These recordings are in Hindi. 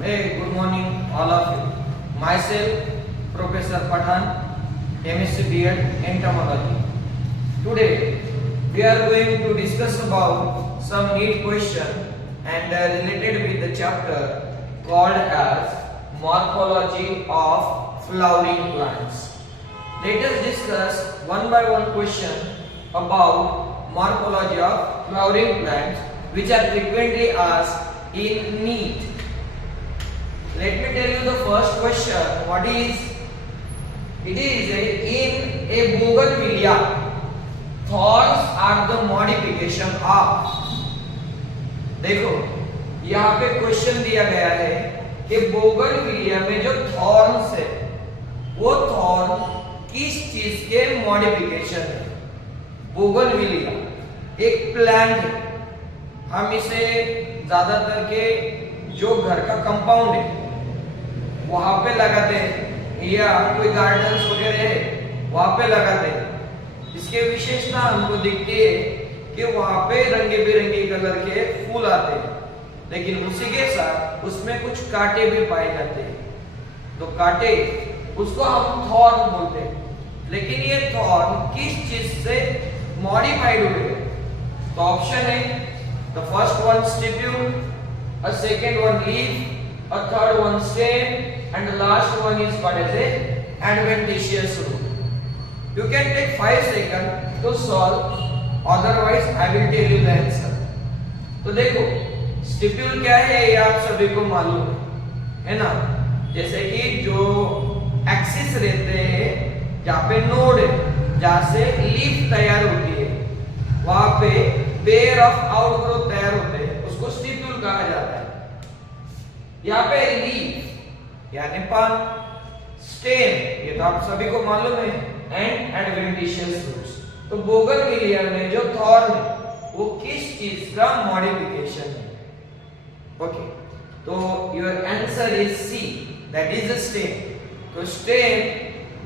Hey, good morning, all of you. Myself, Professor Pathan, MSc B.Ed, Entomology. Today, we are going to discuss about some neat question and related with the chapter called as Morphology of Flowering Plants. Let us discuss one by one question about morphology of flowering plants, which are frequently asked in NEET. Let me tell you the first question. What is? It is in a bougainvillea, thorns are the modification of. देखो यहाँ पे क्वेश्चन दिया गया है कि बोगनविलिया में जो थॉर्न्स है वो थॉर्न किस चीज के मॉडिफिकेशन है। बोगनविलिया एक प्लांट है, हम इसे ज्यादातर के जो घर का कंपाउंड है वहां पे लगाते हैं या कोई गार्डन्स वगैरह है वहां पे लगाते हैं। इसके विशेषता हमको दिखती है कि वहां पे रंगे बिरंगे कलर के फूल आते हैं, लेकिन उसी के साथ उसमें कुछ कांटे भी पाए जाते हैं। तो कांटे उसको हम थॉर्न बोलते हैं, लेकिन ये थॉर्न किस चीज से मॉडिफाइड हुए हैं? तो ऑप्शन है the first one stipule, a second one leaf, a third one stem, and the last one is called as a adventitious root. You can take 5 seconds to solve, otherwise I will tell you the answer. तो देखो स्टिप्यूल क्या है ये आप सभी को मालूम है ना। जैसे कि जो एक्सिस रहते हैं जहाँ पे नोड है जहाँ से लीफ तैयार होती है वहां पे पेयर ऑफ आउटग्रोथ तैयार होते हैं, उसको स्टिप्यूल कहा जाता है। यहाँ पे लीफ यानी पान, स्टेम ये तो आप सभी को मालूम है, एंड एडवेंटिशियस रूट्स। तो बोगनविलिया में जो थॉर्न है वो किस चीज का मॉडिफिकेशन है? ओके, तो your answer is C, that is the stem. तो stem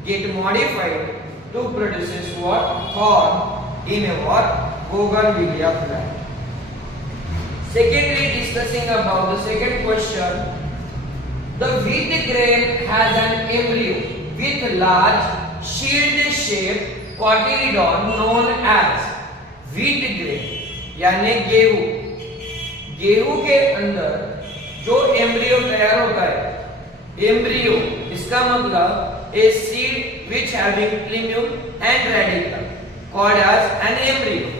get modified to produces what? Thorn in a what? Bougainvillea plant. Secondly, discussing about the second question, the wheat grain has an embryo with large shield-shaped cotyledon known as wheat grain, यानी गेहूं। गेहूं के अंदर जो एम्ब्रियो तैयार होता है, एम्ब्रियो इसका मतलब a seed which having plumule and radicle called as an embryo।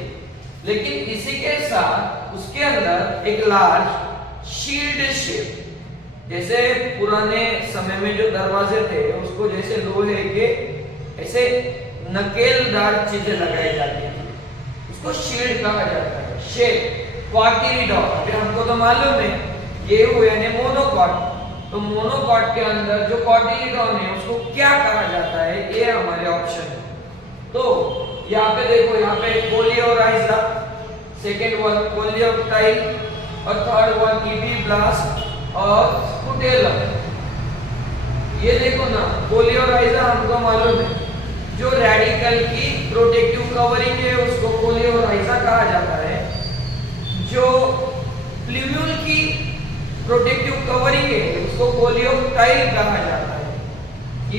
लेकिन इसी के साथ उसके अंदर एक लार्ज शील्ड शेप, जैसे पुराने समय में जो दरवाजे थे उसको जैसे लोहे के ऐसे नकेलदार चीजें लगाई जाती थी, उसको शील्ड कहा जाता है। शेप क्वार्टिलिडॉन, अभी हमको तो मालूम है ये हुए यानी मोनोकॉट, तो मोनोकॉट के अंदर जो क्वार्टिलिडॉन है उसको क्या कहा जाता है, ये हमारे ऑप्शन है। तो यहाँ पे देखो, यहाँ पे कोलियोराइजा, सेकेंड वन कोलियोप्टाइल और थर्ड वन ईपीब्लास्ट और स्कुटेलम। ये देखो ना, कोलियोराइजा हमको मालूम है जो रेडिकल की प्रोटेक्टिव कवरिंग है उसको कोलियोराइजा कहा जाता है। जो प्लूम्यूल की प्रोटेक्टिव कवरिंग है उसको कोलियोप्टाइल कहा जाता है।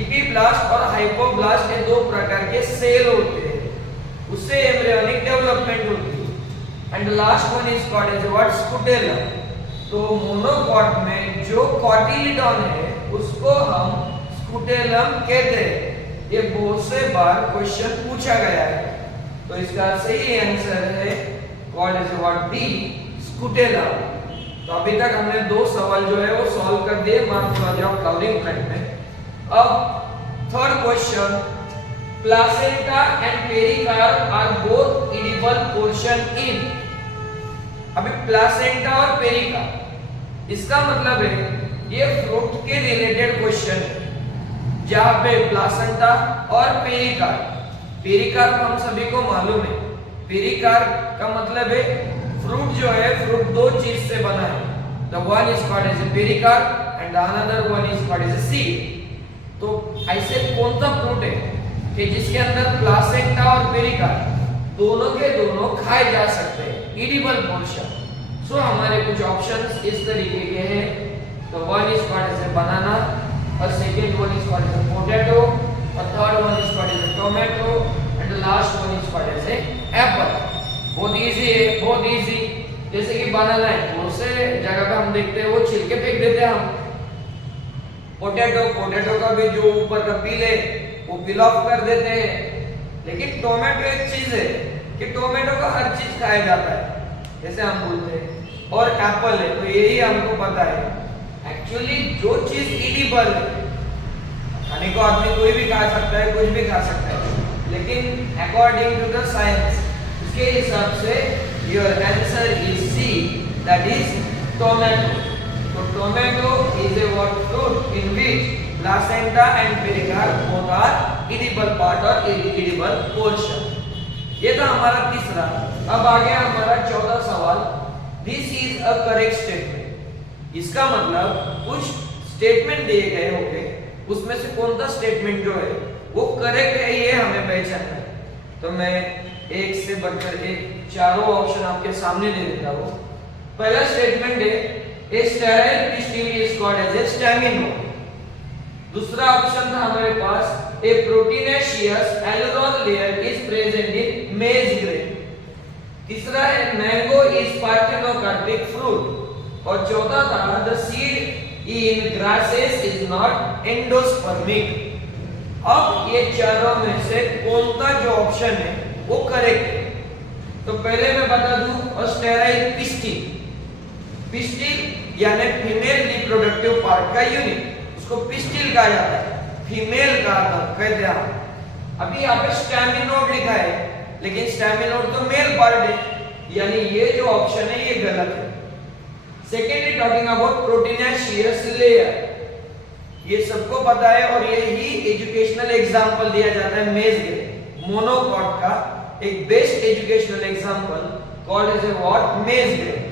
ईपीब्लास्ट और हाइपोब्लास्ट ये दो प्रकार के सेल होते हैं, उससे एम्ब्रियोनिक डेवलपमेंट होती है। And last one is called as what? Scutellum. तो मोनोकॉट में जो कॉटिलिडॉन है उसको हम स्कुटेलम कहते हैं। ये बहुत से बार क्वेश्चन पूछा गया है, तो इसका सही आंसर है called as what? D, scutellum. तो अभी तक हमने दो सवाल जो है वो सॉल्व कर दिए मॉर्फोलॉजी ऑफ फ्लावरिंग प्लांट में। अब third question, placenta and pericarp are both edible portion in. अभी प्लासेंटा और पेरिकार्प इसका मतलब है ये फ्रूट के रिलेटेड क्वेश्चन है, जहां पे प्लासेंटा और पेरिकार्प, पेरिकार्प हम सभी को मालूम है, पेरिकार्प का मतलब है फ्रूट जो है फ्रूट दो चीज से बना है। The one is called as a pericarp and the another one is called as a seed. तो ऐसे कौन सा फ्रूट है कि जिसके अंदर प्लासेंटा और पेरिकार्प दोनों के दोनों खाए जा सकते हैं, एडिबल पोर्शन। सो हमारे कुछ ऑप्शंस इस तरीके के हैं तो one is called as a banana, a second one is called as a potato, a third one is called as a tomato, and the last one is called as a apple. बहुत इजी है, बहुत इजी। जैसे कि बनाना है, दूसरे जगह पे हम देखते हैं वो छिलके फेंक देते हैं हम। पोटैटो का भी जो ऊपर का पील है वो पील ऑफ कर देते हैं। लेकिन टोमेटो एक चीज है कि टोमेटो का हर चीज खाया जाता है, जैसे हम बोलते हैं। और एप्पल है, तो यही हमको पता है एक्चुअली जो चीज इडिबल है, खाने को आदमी कोई भी खा सकता है, कुछ भी खा सकता है, लेकिन अकॉर्डिंग टू द साइंस उसके हिसाब से your answer is C, that is tomato. तो tomato is a what fruit in which placenta and pericarp both are edible part or edible portion। ये था हमारा तीसरा। अब आ गया हमारा चौथा सवाल। This is a correct statement. इसका मतलब कुछ स्टेटमेंट दिए गए होंगे, उसमें से कौन सा स्टेटमेंट जो है वो करेक्ट है, ये हमें पहचानना है। तो मैं एक से बढ़कर एक चारों ऑप्शन आपके सामने दे देता हूँ। पहला स्टेटमेंट है A sterile pistil is called as a staminode। दूसरा ऑप्शन था हमारे पास a proteinaceous aileron layer is present in maize grain। तीसरा है mango is parthenocarpic fruit। और चौथा था the seed in grasses is not endospermic। अब ये चारों में से कौन सा जो ऑप्शन है वो करेक्ट है। तो पहले मैं बता दूं स्टेराइल पिस्टिल। पिस्टिल यानी फीमेल रिप्रोडक्टिव पार्ट का यूनिट, उसको पिस्टिल कहा जाता है, फीमेल का कहते हैं। अभी यहाँ पे स्टैमिनोड लिखा है, लेकिन स्टैमिनोड तो मेल पार्ट है, यानी ये जो ऑप्शन है ये गलत है। Secondly talking about proteinaceous layer, ये सबको पता है और यही एजुकेशनल एग्जांपल दिया जाता है मेज ग्रेन। मोनोकॉट का एक best educational example called as a what, maize grain.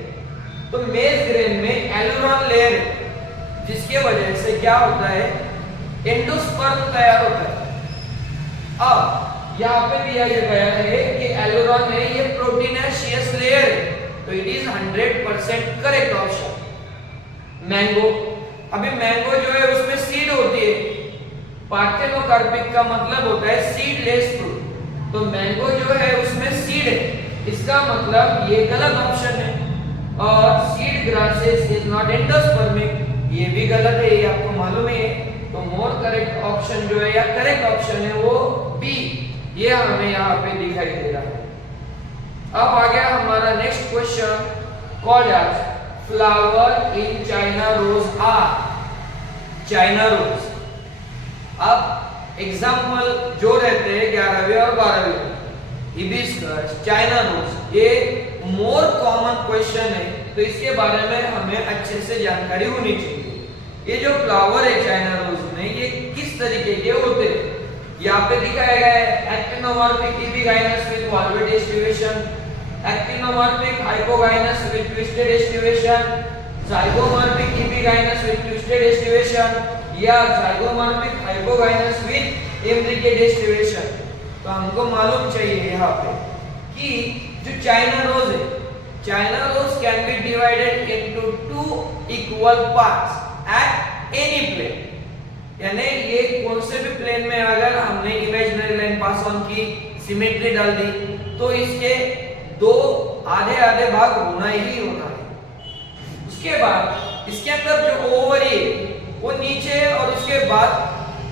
तो मेज ग्रेन में एलोरॉन लेयर है, जिसके वजह से क्या होता है, एंडोस्पर्म तैयार होता है। अब यहाँ पे दिया गया है कि एलोरॉन है ये प्रोटीनेशियस लेयर है, तो it is 100% correct option. Mango, अभी मैंगो जो है उसमें सीड होती है, पार्थेनोकार्पिक का मतलब होता है सीडलेस फ्रूट, तो मैंगो जो है उसमें सीड है, इसका मतलब ये गलत ऑप्शन है। और seed grasses is not endospermic, ये भी गलत है, ये आपको मालूम है। तो मोर करेक्ट ऑप्शन जो है या करेक्ट ऑप्शन है वो बी, ये हमें यहाँ पे दिखाई दे रहा है। अब आ गया हमारा next question called as flower in China rose are. China rose, अब एग्जाम्पल जो रहते हैं 11वीं और 12वीं, हिबिस्कस, चाइना रोज, ये मोर कॉमन क्वेश्चन है, तो इसके बारे में हमें अच्छे से जानकारी होनी चाहिए। ये जो फ्लावर है चाइना रोज में, ये किस तरीके के होते हैं, यहाँ पे दिखाया गया है actinomorphic epigynous with valvate aestivation, actinomorphic hypogynous with twisted aestivation, zygomorphic epigynous with twisted aestivation, या zygomorphic hypogynous with imbricate aestivation. तो हमको मालूम चाहिए यहाँ पे कि जो चाइना रोज है, China rose can be divided into 2 equal parts at any plane. यानी ये कौन से भी प्लेन में अगर हमने इमेजिनरी लाइन पास ऑन की, सिमेट्री डाल दी, तो इसके दो आधे आधे भाग होना ही होना है। उसके बाद इसके अंदर जो ओवरी है वो नीचे है, और उसके बाद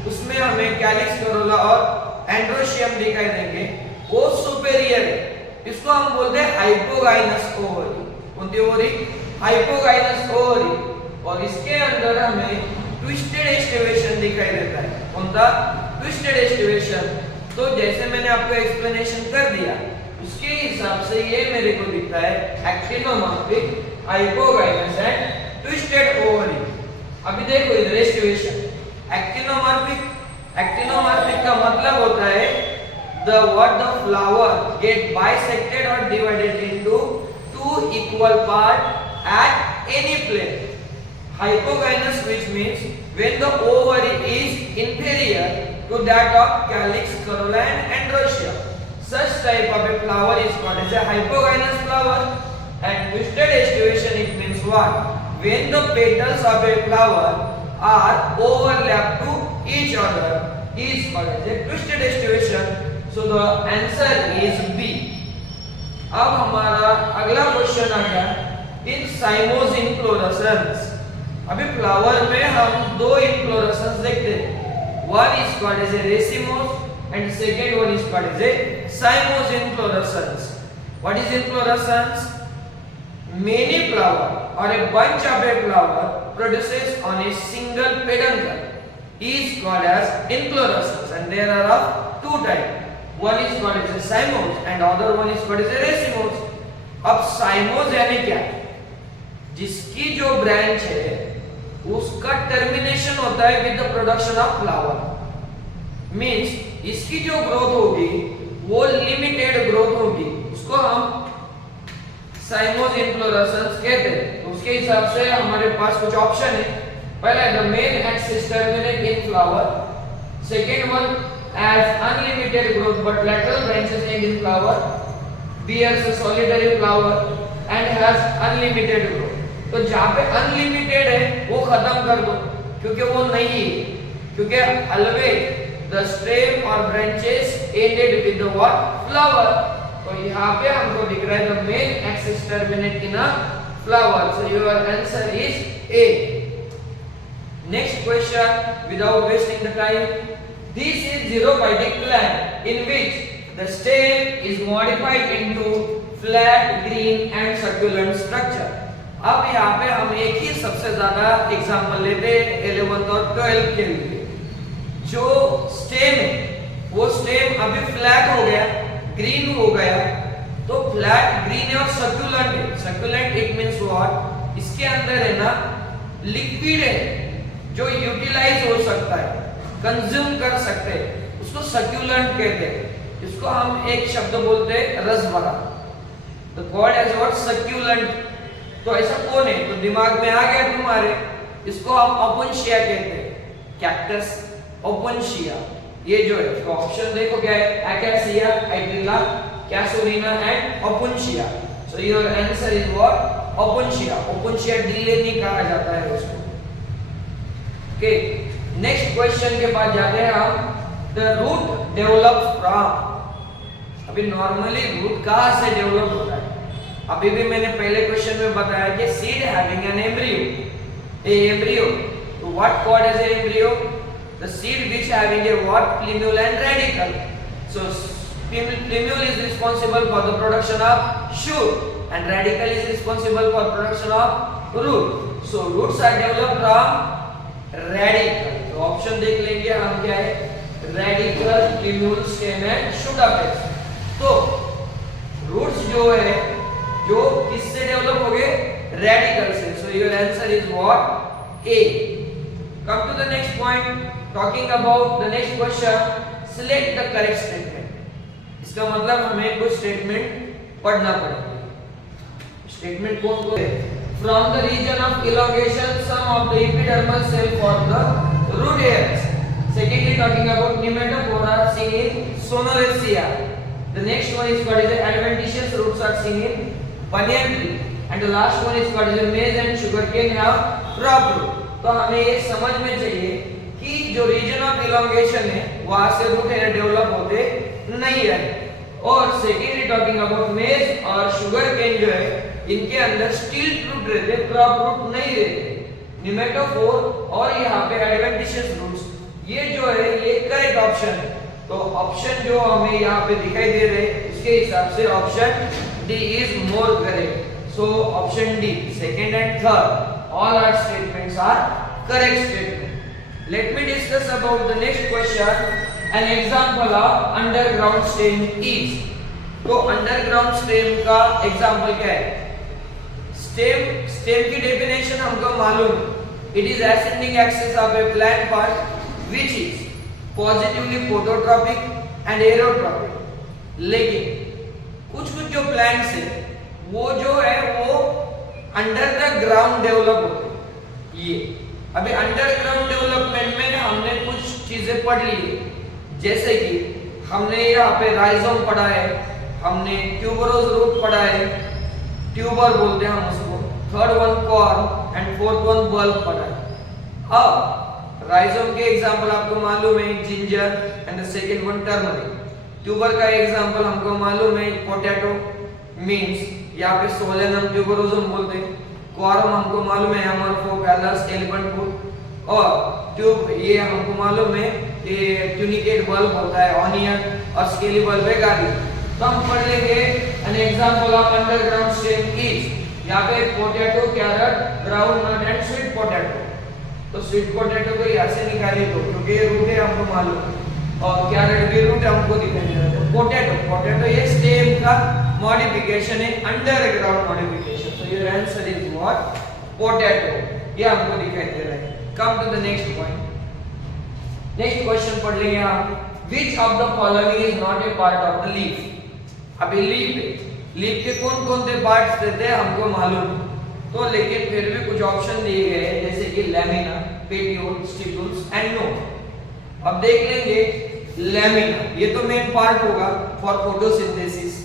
उसमें हमें कैलिक्स करोला और एंड्रोशियम दिखाई देंगे, वो सुपेरियर है, इसको हम बोलते हैं हाइपोगाइनस ओवरी। कौन सी ओवरी? Hypogynous ovary. और इसके अंदर हमें ट्विस्टेड एस्टिवेशन दिखाई देता है। कौन सा? Twisted aestivation. तो जैसे मैंने आपको एक्सप्लेनेशन कर दिया, उसके हिसाब से ये मेरे को दिखता है actinomorphic, hypogynous and twisted ovary. अभी देखो इधर एस्टिवेशन, एक्टिनोमॉर्फिक, एक्टिनोमॉर्फिक का मतलब होता है the flower get bisected or divided into 2 equal part at any plane. Hypogynous, which means when the ovary is inferior to that of calyx, corolla and androecium. Such type of a flower is called as a hypogynous flower. And twisted estivation, it means what? when the petals of a flower are overlapped to each other is called as a twisted situation. So the answer is B. अब हमारा अगला क्वेश्चन आ गया इन साइमोस इनफ्लोरेसेंस। अभी फ्लावर में हम दो इनफ्लोरेसेंस देखते हैं, one is called as a racemose and second one is called as a cymose inflorescence. What is inflorescence? Many flower or a bunch of a flower produces on a single peduncle is called as inflorescence, and there are of two types. One is called as a cymose and other one is called as a racemose. अब cymose यानी क्या? जिसकी जो ब्रांच है उसका टर्मिनेशन होता है with the production of flower, means इसकी जो ग्रोथ होगी वो लिमिटेड ग्रोथ होगी, उसको हम साइमोस इनफ्लोरेसेंस कहते हैं। तो उसके हिसाब से हमारे पास कुछ ऑप्शन है। पहला the main axis terminate in flower, second one as unlimited growth but lateral branches and in flower, bears a solitary flower and has unlimited growth। तो जहां पे अनलिमिटेड है वो खत्म कर दो क्योंकि वो नहीं है, क्योंकि always the stem or branches ended with the what? Flower। तो यहाँ पे हमको दिख रहा है the main axis terminate in a flower, so your answer is A. Next question without wasting the time, this is xerophytic plant in which the stem is modified into flat green and succulent structure. अब यहाँ पे हम एक ही सबसे ज्यादा एग्जांपल लेते हैं 11th और 12th के लिए। जो स्टेम है वो स्टेम अभी फ्लैट हो गया, ग्रीन हो गया, तो फ्लैट ग्रीन है और सर्कुलेंट है। Succulent it means what? इसके अंदर है ना लिक्विड है जो यूटिलाइज हो सकता है, कंज्यूम कर सकते हैं, उसको सर्कुलेंट कहते हैं। इसको हम एक शब्द बोलते हैं रस भरा। The God has what? Succulent. तो ऐसा कौन है? तो दिमाग में आ गया तुम्हारे, इसको हम ओपुन्शिया कहते हैं, कैक्टस ओपुन्शिया। ये जो है तो ऑप्शन देखो क्या है? Acacia, Hydrilla, Casuarina and Opuntia. So your answer is what? Opuntia. Opuntia डिले नहीं कहा जाता है उसको। ओके, नेक्स्ट क्वेश्चन के पास जाते हैं हम। The root develops from. अभी नॉर्मली रूट कहां से डेवलप होता है? अभी भी मैंने पहले क्वेश्चन में बताया कि seed having an embryo, a embryo. तो what called as a embryo? The seed which having a what? Plumule and radicle. So plumule is responsible for the production of shoot and radicle is responsible for production of root. So roots are developed from radicle. तो ऑप्शन देख लेंगे हम क्या है? radicle, plumule, stem and shoot apex। तो roots जो है जो किससे डेवलप हो गए? radicle से। So your answer is what? A। Come to the next point, talking about the next question, select the correct statement। इसका मतलब हमें कुछ स्टेटमेंट पढ़ना पड़ेगा। स्टेटमेंट कौन कौन है? From the region of elongation, some of the epidermal cell form the root hairs। Secondly, talking about pneumatophora seen in Sonoresia। The next one is called as adventitious roots are seen in banyan tree, and the last one is called as maize and sugarcane have crop root। तो हमें ये समझ में चाहिए कि जो रीजन ऑफ इलोंगेशन है वहां से रूट हेयर डेवलप होते नहीं है। और सेकेंडली टॉकिंग अबाउट मेज और शुगर केन जो है इनके अंदर स्टिल्ट रूट रहते, क्रॉप रूट नहीं रहते। निमेटोफोर और यहाँ पे एडवेंटिशियस रूट्स, ये जो है ये करेक्ट ऑप्शन है। तो ऑप्शन जो हमें यहाँ पे दिखाई दे रहे हैं उसके हिसाब से option D is more correct. So option D, second and third, all our statements are correct statement। Let me discuss about the next question। An example of underground stem is। तो underground stem का example क्या है? Stem की definition हमको मालूम है। It is ascending axis of a plant part which is positively phototropic and aerotropic। लेकिन कुछ जो plants है वो जो है वो अंडर द ग्राउंड डेवलप होते। ये अभी अंडरग्राउंड डेवलपमेंट में हमने कुछ चीजें पढ़ ली है, जैसे कि हमने यहाँ पे राइजोम पढ़ा है, हमने ट्यूबरोज रूट पढ़ा है, ट्यूबर बोलते हैं हम उसको, third one corm and fourth one bulb पढ़ा है। अब राइजोम के एग्जांपल आपको मालूम है, ginger and the second one turmeric. Tuber का एग्जांपल हमको मालूम है, पोटैटो मींस यहाँ पे सोलेनम ट्यूबरोजम बोलते हैं। क्वारम हमको मालूम है, एमरफोपैलस एलिफेंट फूड। और ट्यूब ये हमको मालूम है कि ट्यूनिकेट बल्ब होता है, ऑनियन और स्केली बल्ब है गार्लिक। तो हम पढ़ लेंगे an example of underground stem is, यहाँ पे potato, carrot, ground nut and sweet potato. तो स्वीट पोटैटो को यहाँ से निकालिए दो क्योंकि ये रूट है हमको मालूम है, और कैरट भी रूट हमको दिखाई दे रहा है। पोटैटो ये स्टेम का मॉडिफिकेशन है, underground modification. So your answer is what, potato, ये हमको दिखाई दे रहा है। Come to the next point. Next question पढ़ लेंगे हम, which of the following is not a part of the leaf. अभी लीफ के कौन कौन से पार्ट्स देते हैं हमको मालूम है, तो लेकिन फिर भी कुछ ऑप्शन दिए गए हैं जैसे कि lamina, petiole, stipules and node. अब देख लेंगे लैमिना, ये तो मेन पार्ट होगा for photosynthesis.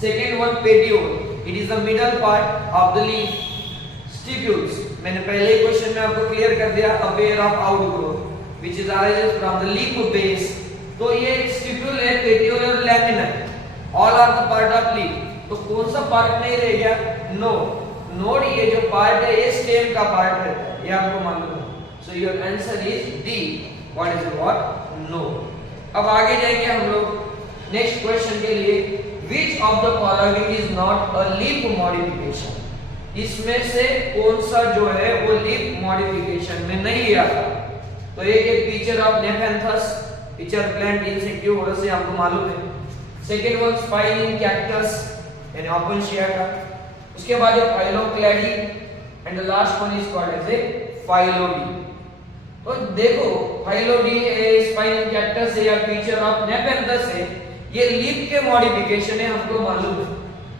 Second one petiole, it is the middle part of the leaf. Stipules, मैंने पहले ही क्वेश्चन में आपको क्लियर कर दिया, a pair of outgrowth which is arises from the leaf base. तो ये स्टिप्यूल है, पेटियोल और lamina, all are the part of leaf. तो कौन सा पार्ट नहीं रह गया, नोड। ये जो पार्ट है ये स्टेम का पार्ट रहता है, ये आपको मालूम है। सो your answer is D, what is what, node. अब आगे जाएंगे हम लोग नेक्स्ट क्वेश्चन के लिए, which of the following is not a leaf modification. इसमें से कौन सा जो है वो लीफ मॉडिफिकेशन में नहीं आता। तो एक feature of Nepenthes, feature plant insectivore से हमको मालूम है। Second one spine in cactus यानी ओपेनशियाटा। उसके बाद है phylloclade and the last one is called as a phyllode. तो देखो फाइलोडी है, स्पाइन इन कैक्टस है या फीचर ऑफ नेफेंथस है, ये लीफ के मॉडिफिकेशन है हमको मालूम है।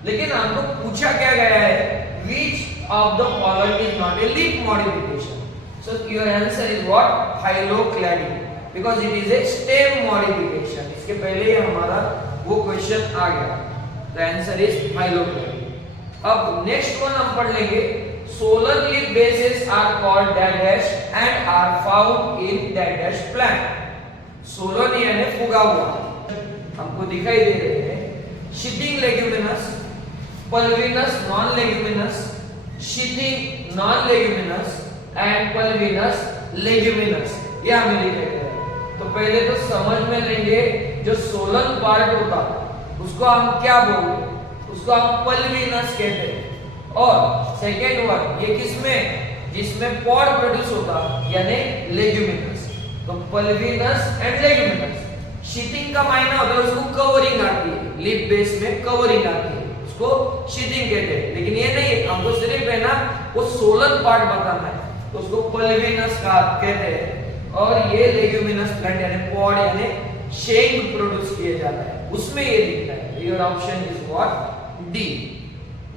लेकिन हमको पूछा क्या गया है, which of the following is not a leaf modification? So your answer is what, Phyloclady, because it is a stem modification. इसके पहले ही हमारा वो क्वेश्चन आ गया। The answer is Phyloclady. अब नेक्स्ट वन हम पढ़ लेंगे, solar leaf bases are called dash and are found in dash plant. solar यानी फुगा हुआ, हमको दिखाई दे रहे हैं, sheathing leguminous, pulvinous non-leguminous, sheathing non-leguminous and pulvinous leguminous, ये हमें लिखे गए हैं। तो पहले तो समझ में लेंगे जो सोलन पार्ट होता उसको हम क्या बोलते हैं, उसको हम पल्विनस कहते हैं। और सेकेंड वन ये किसमें, जिसमें पॉड प्रोड्यूस होता यानी लेग्यूमिनस। तो पल्विनस एंड लेग्यूमिनस। शीथिंग का मायना होता है उसको कवरिंग आती है, लीफ बेस में कवरिंग आती है, उसको शीथिंग कहते हैं। लेकिन ये नहीं, हमको सिर्फ है ना वो सोलन पार्ट बताना है, तो उसको पल्विनस का कहते हैं। और ये लेग्यूमिनस प्लांट यानी पॉड यानी शेंग प्रोड्यूस किया जाता है, उसमें ये दिखता है। Your option is what, D.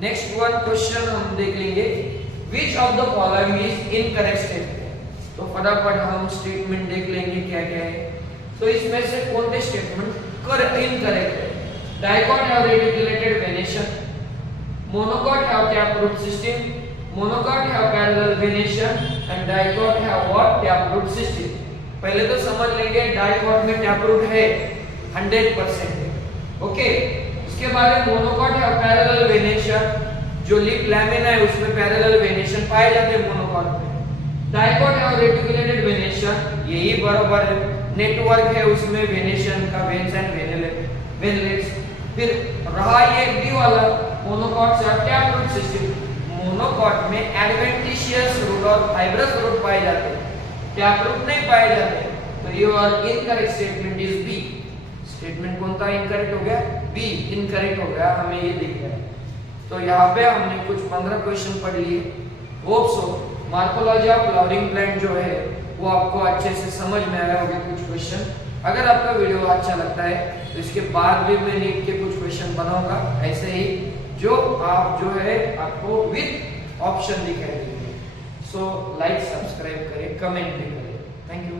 Next one question हम देख लेंगे, which of the following is incorrect statement. तो फटाफट हम स्टेटमेंट देख लेंगे क्या क्या है। तो इसमें से कौन से स्टेटमेंट इनकरेक्ट है। Dicot have reticulated venation, monocot have taproot system, monocot have parallel venation and dicot have what, taproot system. पहले तो समझ लेंगे डाइकॉट में टैपरूट है 100%, ओके। उसके बाद मोनोकॉट हैव पैरेलल वेनेशन, जो लीफ लैमिना है उसमें पैरेलल वेनेशन पाए जाते हैं मोनोकॉट में। डाइकॉट हैव रेटिकुलेटेड वेनेशन, यही बराबर है, नेटवर्क है उसमें वेनेशन का, वेन्स एंड वेनलेट्स। फिर रहा ये बी वाला मोनोकॉट से टैपरूट सिस्टम। मोनोकॉट में एडवेंटिशियस रूट और फाइब्रस रूट पाए जाते हैं, टैपरूट नहीं पाए जाते। तो your incorrect statement is B. Statement कौन सा इनकरेक्ट हो गया, बी इनकरेक्ट हो गया, हमें ये दिख रहा है। तो यहाँ पे हमने कुछ 15 क्वेश्चन पढ़ लिए। Hope so morphology of flowering plant जो है वो आपको अच्छे से समझ में आया होगा कुछ क्वेश्चन। अगर आपका वीडियो अच्छा लगता है तो इसके बाद भी मैं नीट के कुछ क्वेश्चन बनाऊंगा ऐसे ही, जो आप जो है आपको विद ऑप्शन दिखाई देंगे। सो लाइक, सब्सक्राइब करें, कमेंट भी करें। Thank you.